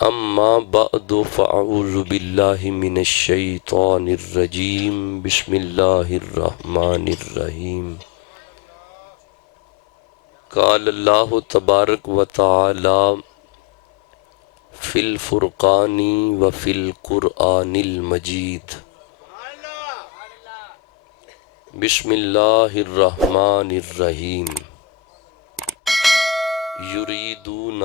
اما بعد فاعوذ باللہ من الشیطان الرجیم بسم اللہ الرحمن الرحیم قال اللہ تبارک و تعالی فی الفرقان وفی القرآن المجید بسم اللہ الرحمن الرحیم یریدون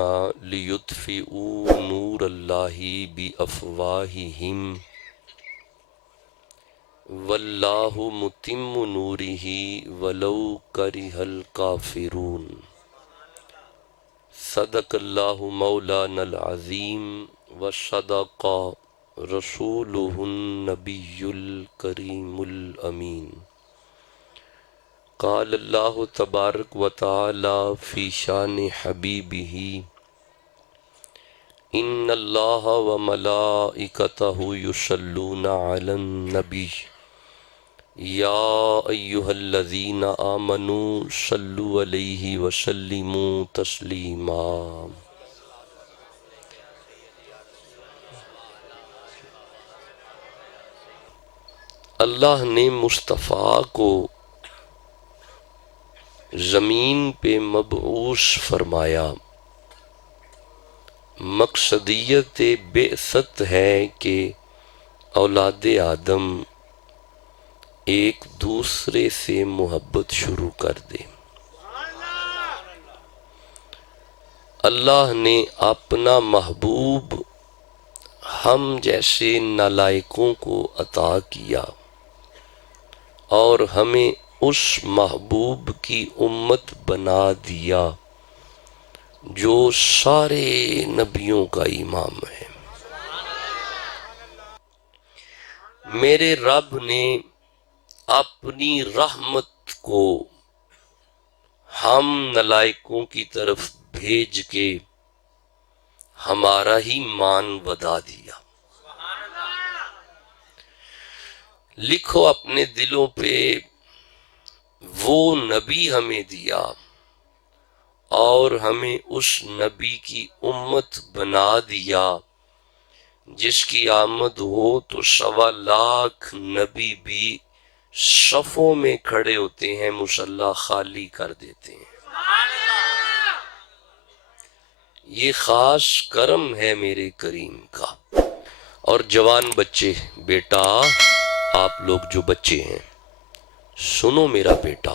لیطفئوا نور اللہ بافواہہم واللہ متم نورہ ولو کرہ الکافرون صدق اللہ مولانا العظیم وصدق رسولہ النبی الکریم الامین قال اللہ تبارک و تعالی فی شان حبیبہ ان اللہ و ملائکتہ یصلون علی النبی یا ایہا الذین آمنوا صلوا علیہ وسلموا تسلیما۔ اللہ نے مصطفیٰ کو زمین پہ مبعوث فرمایا۔ مقصدیت بعثت ہے کہ اولاد آدم ایک دوسرے سے محبت شروع کر دے۔ اللہ نے اپنا محبوب ہم جیسے نالائقوں کو عطا کیا اور ہمیں اس محبوب کی امت بنا دیا جو سارے نبیوں کا امام ہے۔ میرے رب نے اپنی رحمت کو ہم نالائقوں کی طرف بھیج کے ہمارا ہی مان بدا دیا۔ لکھو اپنے دلوں پہ، وہ نبی ہمیں دیا اور ہمیں اس نبی کی امت بنا دیا جس کی آمد ہو تو 1.25 نبی بھی صفوں میں کھڑے ہوتے ہیں، مصلی خالی کر دیتے ہیں۔ یہ خاص کرم ہے میرے کریم کا۔ اور جوان بچے، بیٹا آپ لوگ جو بچے ہیں سنو میرا بیٹا،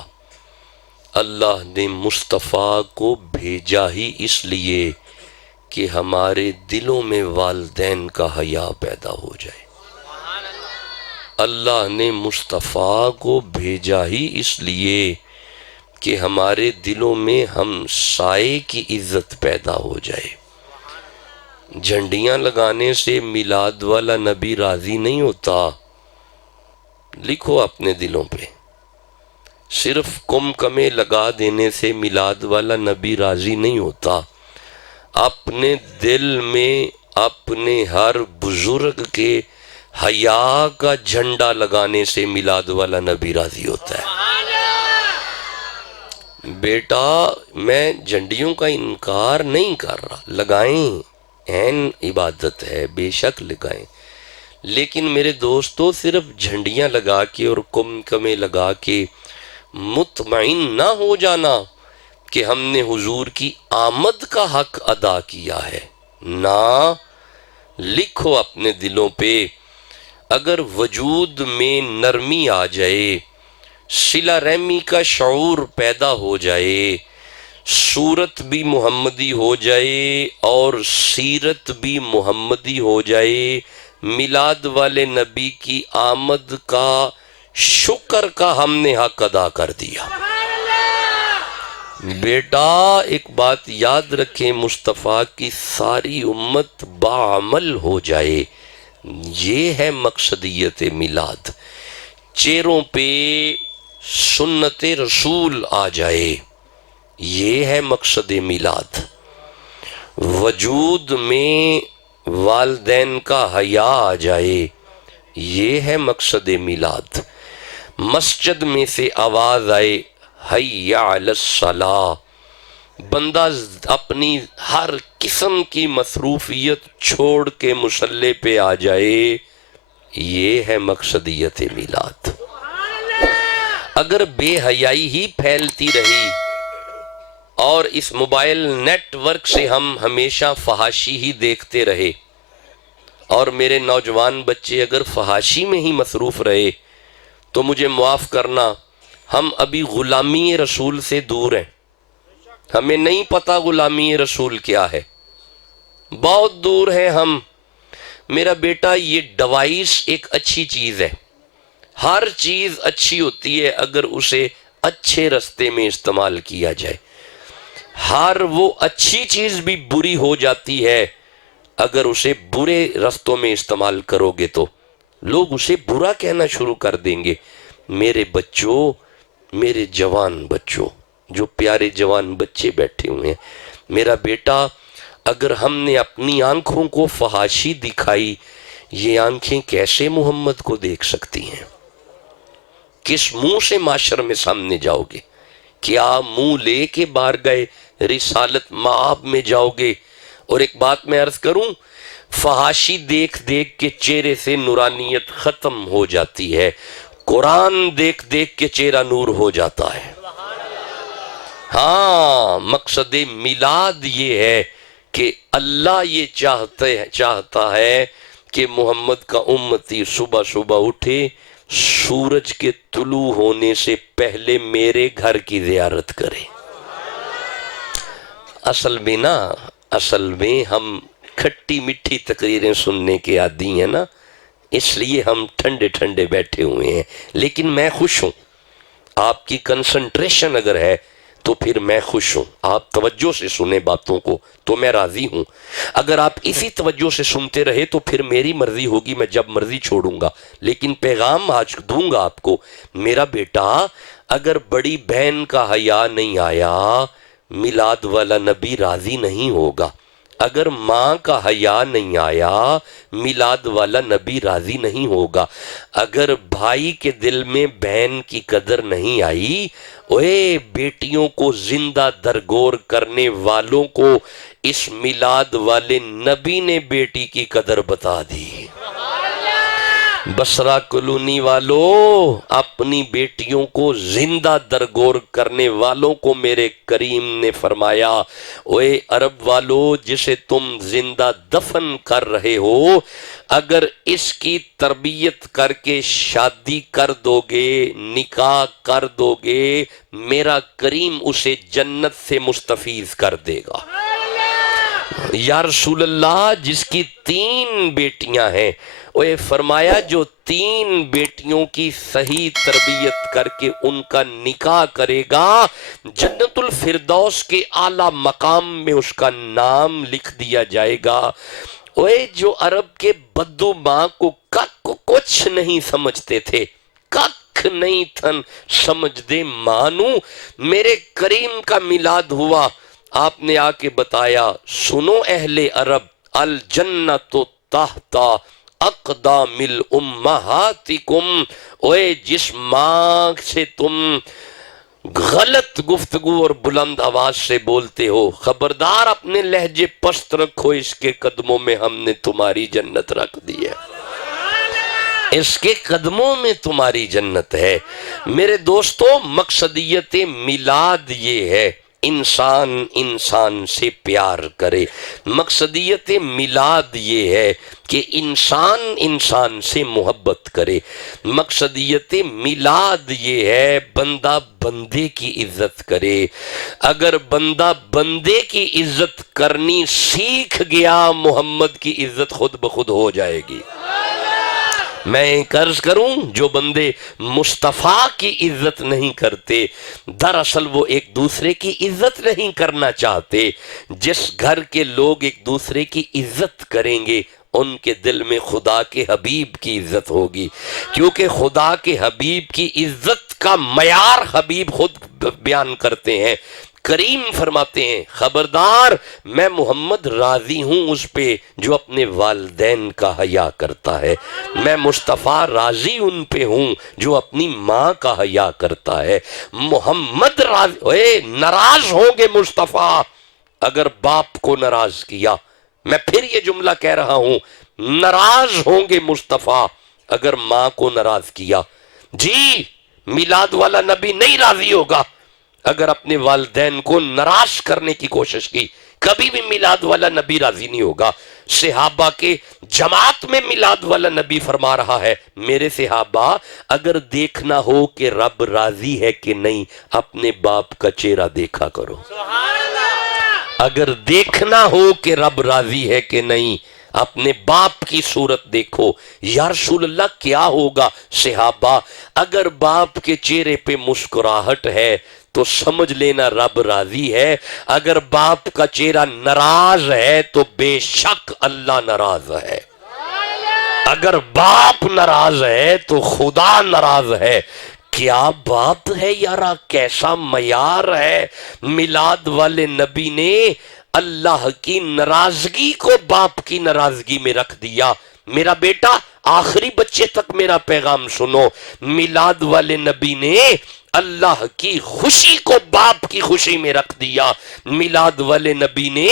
اللہ نے مصطفیٰ کو بھیجا ہی اس لیے کہ ہمارے دلوں میں والدین کا حیا پیدا ہو جائے۔ اللہ نے مصطفیٰ کو بھیجا ہی اس لیے کہ ہمارے دلوں میں ہمسائے کی عزت پیدا ہو جائے۔ جھنڈیاں لگانے سے میلاد والا نبی راضی نہیں ہوتا۔ لکھو اپنے دلوں پہ، صرف کمکمے لگا دینے سے میلاد والا نبی راضی نہیں ہوتا۔ اپنے دل میں اپنے ہر بزرگ کے حیا کا جھنڈا لگانے سے میلاد والا نبی راضی ہوتا ہے۔ بیٹا میں جھنڈیوں کا انکار نہیں کر رہا، لگائیں، عین عبادت ہے، بے شک لگائیں، لیکن میرے دوستو صرف جھنڈیاں لگا کے اور کمکمے لگا کے مطمئن نہ ہو جانا کہ ہم نے حضور کی آمد کا حق ادا کیا ہے۔ نہ، لکھو اپنے دلوں پہ، اگر وجود میں نرمی آ جائے، صلہ رحمی کا شعور پیدا ہو جائے، صورت بھی محمدی ہو جائے اور سیرت بھی محمدی ہو جائے، میلاد والے نبی کی آمد کا شکر کا ہم نے حق ادا کر دیا۔ بیٹا ایک بات یاد رکھیں، مصطفیٰ کی ساری امت باعمل ہو جائے، یہ ہے مقصدیت میلاد۔ چہروں پہ سنت رسول آ جائے، یہ ہے مقصد میلاد۔ وجود میں والدین کا حیا آ جائے، یہ ہے مقصد میلاد۔ مسجد میں سے آواز آئے حی علی الصلاۃ، بندہ اپنی ہر قسم کی مصروفیت چھوڑ کے مصلی پہ آ جائے، یہ ہے مقصدیت میلاد۔ اگر بے حیائی ہی پھیلتی رہی اور اس موبائل نیٹ ورک سے ہم ہمیشہ فحاشی ہی دیکھتے رہے، اور میرے نوجوان بچے اگر فحاشی میں ہی مصروف رہے، تو مجھے معاف کرنا، ہم ابھی غلامی رسول سے دور ہیں۔ ہمیں نہیں پتہ غلامی رسول کیا ہے، بہت دور ہے ہم۔ میرا بیٹا، یہ ڈیوائس ایک اچھی چیز ہے، ہر چیز اچھی ہوتی ہے اگر اسے اچھے رستے میں استعمال کیا جائے، ہر وہ اچھی چیز بھی بری ہو جاتی ہے اگر اسے برے رستوں میں استعمال کرو گے تو لوگ اسے برا کہنا شروع کر دیں گے۔ میرے بچوں، میرے جوان بچوں، جو پیارے جوان بچے بیٹھے ہوئے ہیں، میرا بیٹا، اگر ہم نے اپنی آنکھوں کو فحاشی دکھائی، یہ آنکھیں کیسے محمد کو دیکھ سکتی ہیں؟ کس منہ سے معاشر میں سامنے جاؤ گے؟ کیا منہ لے کے باہر گئے رسالت مآب میں جاؤ گے؟ اور ایک بات میں عرض کروں، فحاشی دیکھ دیکھ کے چہرے سے نورانیت ختم ہو جاتی ہے، قرآن دیکھ دیکھ کے چہرہ نور ہو جاتا ہے۔ ہاں، مقصد میلاد یہ ہے کہ اللہ یہ چاہتا ہے کہ محمد کا امتی صبح صبح اٹھے، سورج کے طلوع ہونے سے پہلے میرے گھر کی زیارت کرے۔ اصل میں ہم کھٹی مٹھی تقریریں سننے کے عادی ہیں نا، اس لیے ہم ٹھنڈے ٹھنڈے بیٹھے ہوئے ہیں، لیکن میں خوش ہوں۔ آپ کی کنسنٹریشن اگر ہے تو پھر میں خوش ہوں، آپ توجہ سے سنیں باتوں کو تو میں راضی ہوں۔ اگر آپ اسی توجہ سے سنتے رہے تو پھر میری مرضی ہوگی، میں جب مرضی چھوڑوں گا، لیکن پیغام آج دوں گا آپ کو۔ میرا بیٹا، اگر بڑی بہن کا حیا نہیں آیا، میلاد والا نبی راضی نہیں ہوگا۔ اگر ماں کا حیا نہیں آیا، میلاد والا نبی راضی نہیں ہوگا۔ اگر بھائی کے دل میں بہن کی قدر نہیں آئی، اوے بیٹیوں کو زندہ درگور کرنے والوں کو اس میلاد والے نبی نے بیٹی کی قدر بتا دی۔ بصرہ کلونی والو، اپنی بیٹیوں کو زندہ درگور کرنے والوں کو میرے کریم نے فرمایا، اوے عرب والو، جسے تم زندہ دفن کر رہے ہو، اگر اس کی تربیت کر کے شادی کر دو گے، نکاح کر دو گے، میرا کریم اسے جنت سے مستفیض کر دے گا۔ یا رسول اللہ، جس کی 3 بیٹیاں ہیں، اوے فرمایا جو 3 بیٹیوں کی صحیح تربیت کر کے ان کا نکاح کرے گا، جنت الفردوس کے اعلیٰ مقام میں اس کا نام لکھ دیا جائے گا۔ اوے جو عرب کے بدو ماں کو کچھ نہیں سمجھتے تھے، ککھ نہیں تھن سمجھ دے مانو، میرے کریم کا میلاد ہوا، آپ نے آ کے بتایا، سنو اہل عرب، الجنت تحت اقدام الامہاتکم، اوے جس ماں سے تم غلط گفتگو اور بلند آواز سے بولتے ہو، خبردار اپنے لہجے پست رکھو، اس کے قدموں میں ہم نے تمہاری جنت رکھ دی ہے، اس کے قدموں میں تمہاری جنت ہے۔ میرے دوستو، مقصدیت میلاد یہ ہے، انسان سے پیار کرے۔ مقصدیت میلاد یہ ہے کہ انسان سے محبت کرے۔ مقصدیت میلاد یہ ہے بندہ بندے کی عزت کرے۔ اگر بندہ بندے کی عزت کرنی سیکھ گیا، محمد کی عزت خود بخود ہو جائے گی۔ میں عرض کروں، جو بندے مصطفیٰ کی عزت نہیں کرتے، دراصل وہ ایک دوسرے کی عزت نہیں کرنا چاہتے۔ جس گھر کے لوگ ایک دوسرے کی عزت کریں گے، ان کے دل میں خدا کے حبیب کی عزت ہوگی، کیونکہ خدا کے حبیب کی عزت کا معیار حبیب خود بیان کرتے ہیں کریم فرماتے ہیں خبردار میں محمد راضی ہوں اس پہ جو اپنے والدین کا حیا کرتا ہے، میں مصطفیٰ راضی ان پہ ہوں جو اپنی ماں کا حیا کرتا ہے۔ محمد راضی، ناراض ہوں گے مصطفیٰ اگر باپ کو ناراض کیا، میں پھر یہ جملہ کہہ رہا ہوں، ناراض ہوں گے مصطفیٰ اگر ماں کو ناراض کیا۔ جی میلاد والا نبی نہیں راضی ہوگا اگر اپنے والدین کو ناراض کرنے کی کوشش کی، کبھی بھی میلاد والا نبی راضی نہیں ہوگا۔ صحابہ کے جماعت میں میلاد والا نبی فرما رہا ہے، میرے صحابہ اگر دیکھنا ہو کہ رب راضی ہے کہ نہیں، اپنے باپ کا چہرہ دیکھا کرو۔ اگر دیکھنا ہو کہ رب راضی ہے کہ نہیں، اپنے باپ کی صورت دیکھو۔ یا رسول اللہ کیا ہوگا؟ صحابہ اگر باپ کے چہرے پہ مسکراہٹ ہے تو سمجھ لینا رب راضی ہے، اگر باپ کا چہرہ ناراض ہے تو بے شک اللہ ناراض ہے۔ اگر باپ ناراض ہے تو خدا ناراض ہے۔ کیا بات ہے یارا، کیسا معیار ہے۔ میلاد والے نبی نے اللہ کی ناراضگی کو باپ کی ناراضگی میں رکھ دیا۔ میرا بیٹا آخری بچے تک میرا پیغام سنو، میلاد والے نبی نے اللہ کی خوشی کو باپ کی خوشی میں رکھ دیا، میلاد والے نبی نے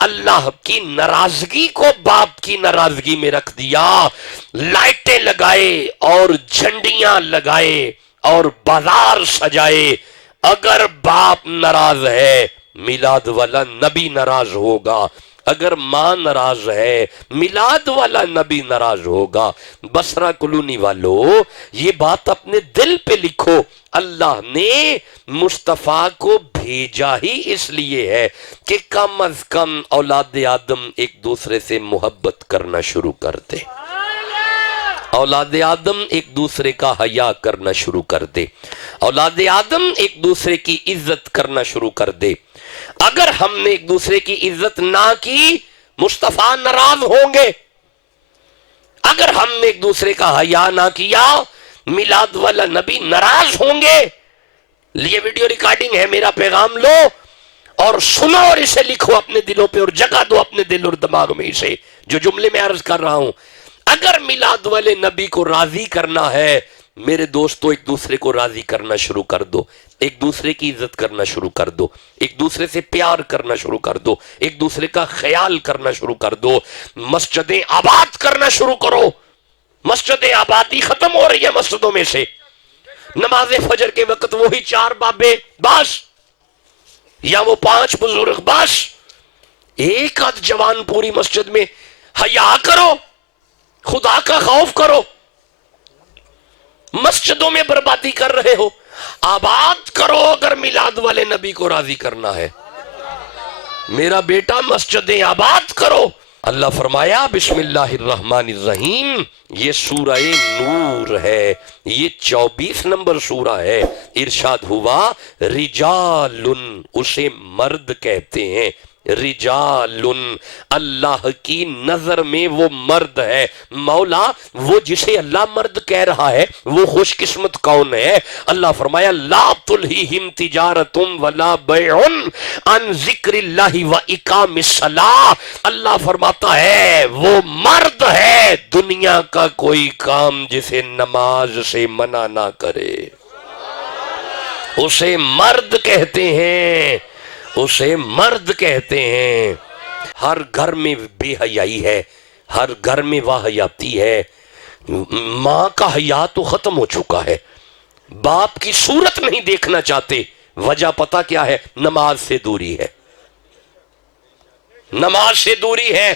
اللہ کی ناراضگی کو باپ کی ناراضگی میں رکھ دیا۔ لائٹیں لگائے اور جھنڈیاں لگائے اور بازار سجائے، اگر باپ ناراض ہے میلاد والا نبی ناراض ہوگا، اگر ماں ناراض ہے میلاد والا نبی ناراض ہوگا۔ بصرہ کلونی والو یہ بات اپنے دل پہ لکھو، اللہ نے مصطفیٰ کو بھیجا ہی اس لیے ہے کہ کم از کم اولاد آدم ایک دوسرے سے محبت کرنا شروع کر دے، اولاد آدم ایک دوسرے کا حیا کرنا شروع کر دے، اولاد آدم ایک دوسرے کی عزت کرنا شروع کر دے۔ اگر ہم نے ایک دوسرے کی عزت نہ کی مصطفیٰ ناراض ہوں گے، اگر ہم نے ایک دوسرے کا حیا نہ کیا میلاد والا نبی ناراض ہوں گے۔ یہ ویڈیو ریکارڈنگ ہے، میرا پیغام لو اور سنو اور اسے لکھو اپنے دلوں پہ اور جگہ دو اپنے دل اور دماغ میں اسے، جو جملے میں عرض کر رہا ہوں۔ اگر میلاد والے نبی کو راضی کرنا ہے میرے دوستو، ایک دوسرے کو راضی کرنا شروع کر دو، ایک دوسرے کی عزت کرنا شروع کر دو، ایک دوسرے سے پیار کرنا شروع کر دو، ایک دوسرے کا خیال کرنا شروع کر دو، مسجدیں آباد کرنا شروع کرو۔ مسجد آبادی ختم ہو رہی ہے مسجدوں میں سے، نماز فجر کے وقت وہی 4 بابے بس یا وہ 5 بزرگ بس، ایک آدھ جوان پوری مسجد میں۔ حیا کرو، خدا کا خوف کرو۔ مسجدوں میں بربادی کر رہے ہو، آباد کرو اگر میلاد والے نبی کو راضی کرنا ہے۔ میرا بیٹا مسجدیں آباد کرو۔ اللہ فرمایا بسم اللہ الرحمن الرحیم، یہ سورہ نور ہے، یہ 24 نمبر سورہ ہے۔ ارشاد ہوا رجال، اسے مرد کہتے ہیں، رجال اللہ کی نظر میں وہ مرد ہے۔ مولا وہ جسے اللہ مرد کہہ رہا ہے وہ خوش قسمت کون ہے؟ اللہ فرمایا لا تلہیہم تجارت ولا بیع عن ذکر اللہ و اقام الصلاۃ۔ اللہ فرماتا ہے وہ مرد ہے دنیا کا کوئی کام جسے نماز سے منع نہ کرے، اسے مرد کہتے ہیں، اسے مرد کہتے ہیں۔ ہر گھر میں بے حیائی ہے، ہر گھر میں واہیاتی ہے۔ ماں کا حیا تو ختم ہو چکا ہے، باپ کی صورت نہیں دیکھنا چاہتے۔ وجہ پتہ کیا ہے؟ نماز سے دوری ہے، نماز سے دوری ہے۔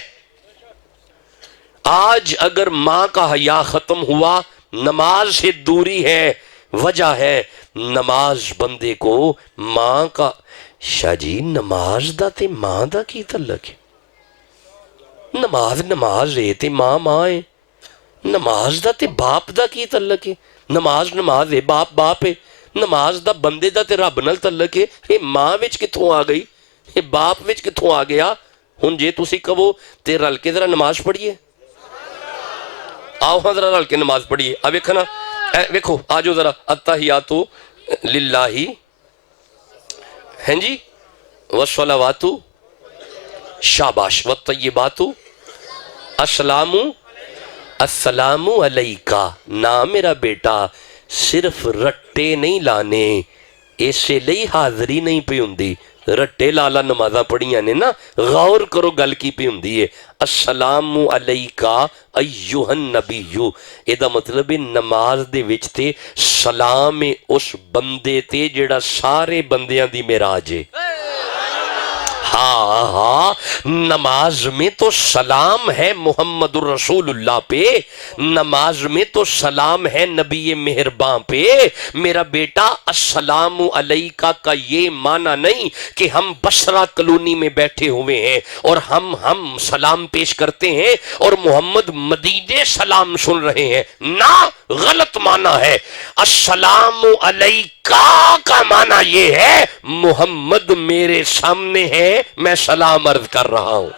آج اگر ماں کا حیا ختم ہوا نماز سے دوری ہے، وجہ ہے نماز بندے کو ماں کا شاہ جی نماز دا تے ماں دا کی تعلق ہے؟ نماز نماز ہے تے ماں ماں ہے، نماز دا تے باپ دا کی تعلق ہے؟ نماز نماز ہے، باپ باپ ہے، نماز دا بندے دا تے رب نال تعلق ہے۔ یہ ماں وچ کتھوں آ گئی، یہ باپ وچ کتھوں آ گیا؟ ہن جے تسی کہو تے رل کے ذرا نماز پڑھیے، آؤ ہاں ذرا رل کے نماز پڑھیے۔ اب ویکھنا، ویکھو آجو ذرا التحیات للہ، ہیں جی، والصلواتو، شاباش، والطیباتو، السلام، السلام علیکہ. نہ میرا بیٹا صرف رٹے نہیں لانے، اسے لئی حاضری نہیں پی ہوندی. رٹے لالا نمازاں پڑھیاں نے نا، غور کرو گل کی پی ہوندی ہے. السلام علیکہ ایہا النبیو، ایدہ مطلب نماز دے وچ تے سلام اس بندے تے جڑا سارے بندیاں دی معراج ہے. ہاں ہاں، نماز میں تو سلام ہے محمد الرسول اللہ پہ، نماز میں تو سلام ہے نبی مہربان پہ. میرا بیٹا السلام علیکہ کا یہ معنی نہیں کہ ہم بصرہ کلونی میں بیٹھے ہوئے ہیں اور ہم سلام پیش کرتے ہیں اور محمد مدینے سلام سن رہے ہیں. نہ، غلط معنی ہے. السلام علیکہ کا معنی یہ ہے محمد میرے سامنے ہے، میں سلام عرض کر رہا ہوں.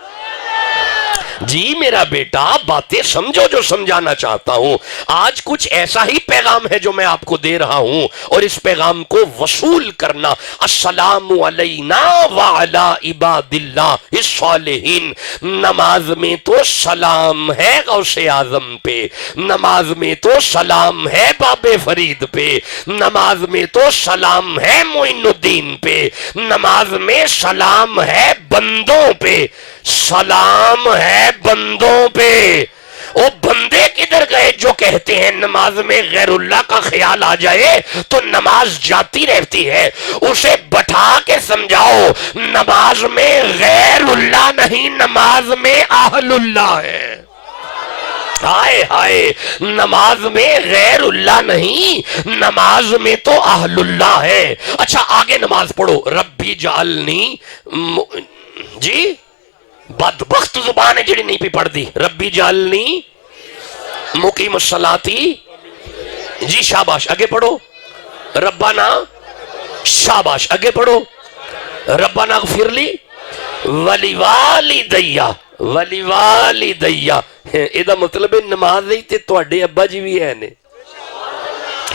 جی میرا بیٹا باتیں سمجھو جو سمجھانا چاہتا ہوں. آج کچھ ایسا ہی پیغام ہے جو میں آپ کو دے رہا ہوں، اور اس پیغام کو وصول کرنا. السلام علینا وعلی عباد اللہ الصالحین. نماز میں تو سلام ہے غوث اعظم پہ، نماز میں تو سلام ہے باب فرید پہ، نماز میں تو سلام ہے معین الدین پہ، نماز میں سلام ہے بندوں پہ، سلام ہے بندوں پہ. وہ بندے کدھر گئے جو کہتے ہیں نماز میں غیر اللہ کا خیال آ جائے تو نماز جاتی رہتی ہے. اسے بٹھا کے سمجھاؤ، نماز میں غیر اللہ نہیں، نماز میں اہل اللہ ہے. ہائے ہائے، نماز میں غیر اللہ نہیں، نماز میں تو اہل اللہ ہے. اچھا آگے نماز پڑھو. ربی جعلنی، جی بدبخت زبان ہے جڑی نہیں پی پڑھ دی. ربی جعلنی مقیم الصلاتی، جی شاباش آگے پڑھو. ربنا، شاباش آگے پڑھو. ربنا اغفر لی ولی والدیہ، ولی والدیہ. ایدہ مطلب نماز نہیں تے توڑے ابا جی بھی ہے نے.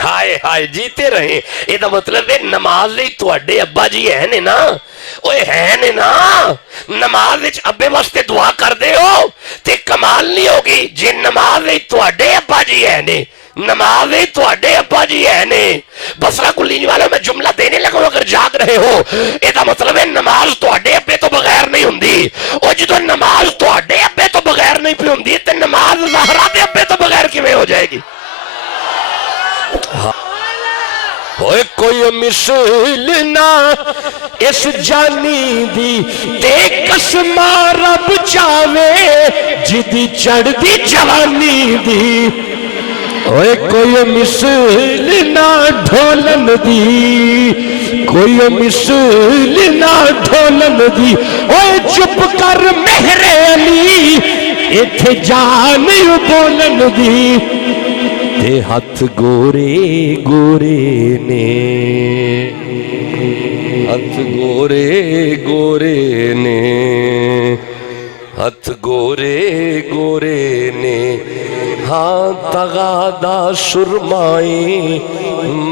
ہائے ہائے جیتے رہیں. ایدہ مطلب نماز نہیں توڑے ابا جی ہے نے نا. اوہ ہے نے نا. نماز وچ ابے واسطے دعا کر دے ہو تے کمال نہیں ہوگی جی نماز نہیں توڑے ابا جی ہے نے. نماز نہیں توڑے ابا جی ہے نے. بصرہ کلینی والوں میں جملہ دینے لگو اگر جاگ رہے ہو. ایدہ مطلب ہے نماز توڑے ابے تو بغیر نہیں ہوندی. اور جدو نماز توڑے ابے تو بغیر نہیں پی ہوندی تے نماز زہرہ دے ابے تو بغیر کی میں ہو جائے گی. ہوئے کوئی مثل نہ اس جانی دی تے قسم رب چاہوے جدی چڑھ دی جوانی دی. ہوئے کوئی مثل نہ ڈھولن دی، کوئی مثل نہ ڈھولن دی. اوے چپ کر مہر علی ایتھے جان بولن دی. تے ہاتھ گورے گورے نے، ہاتھ گورے گورے نے، ہاتھ گورے گورے نے. ہاں تغادہ سرمائیں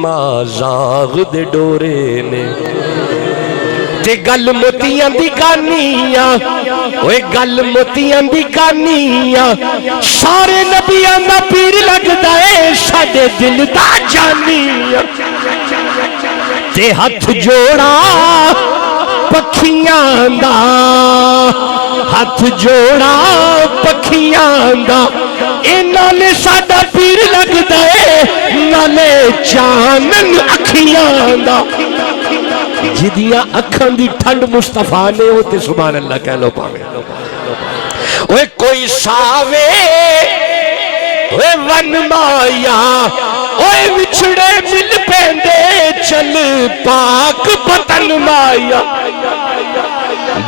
مازاغ دے ڈورے نے. تے گل موتیاں دی کانیاں، اوے گل موتیاں دی کانیاں، سارے نبیاں دا پیر لگدا ہے ساڈے دل دا جانیاں. تے ہاتھ جوڑا پکھیاں دا، ہاتھ جوڑا پکھیاں دا. اے نالے ساڈا پیر لگدا ہے نالے چانن اکھیاں دا. جدیاں اکھن دی ٹھنڈ مصطفیٰ نے ہوتے سبحان اللہ کہہ لو پاوے. اوے کوئی ساوے اوے ون مایا، اوے وچھڑے مل پیندے چل پاک پتن مایا.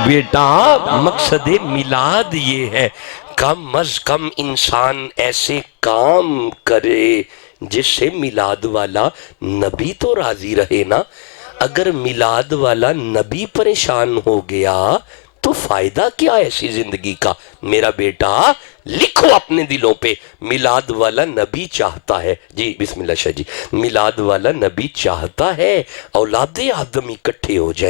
بیٹا مقصد میلاد یہ ہے کم از کم انسان ایسے کام کرے جس سے میلاد والا نبی تو راضی رہے نا. اگر میلاد والا نبی پریشان ہو گیا تو فائدہ کیا ایسی زندگی کا. میرا بیٹا لکھو اپنے دلوں پہ، میلاد والا نبی چاہتا ہے. جی بسم اللہ شاہ جی. میلاد والا نبی چاہتا ہے اولاد آدم اکٹھے ہو جائے.